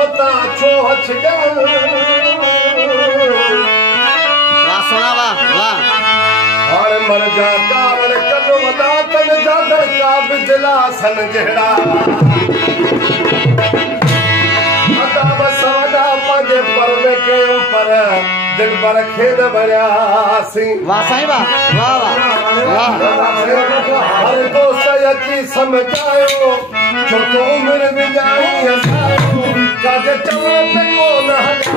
मता छो हछ वाह सोना वाह वाह हर मर जा कावड़ कदो वदा तन जादर का बिजला सन जहड़ा मता बसवदा पाजे पर में कयो पर दिल पर खेद भरिया सी वाह साईं वाह वाह वाह हर दोस्त अची समझायो छोटो उम्र विजाई असायो काज चवण ते कोन हला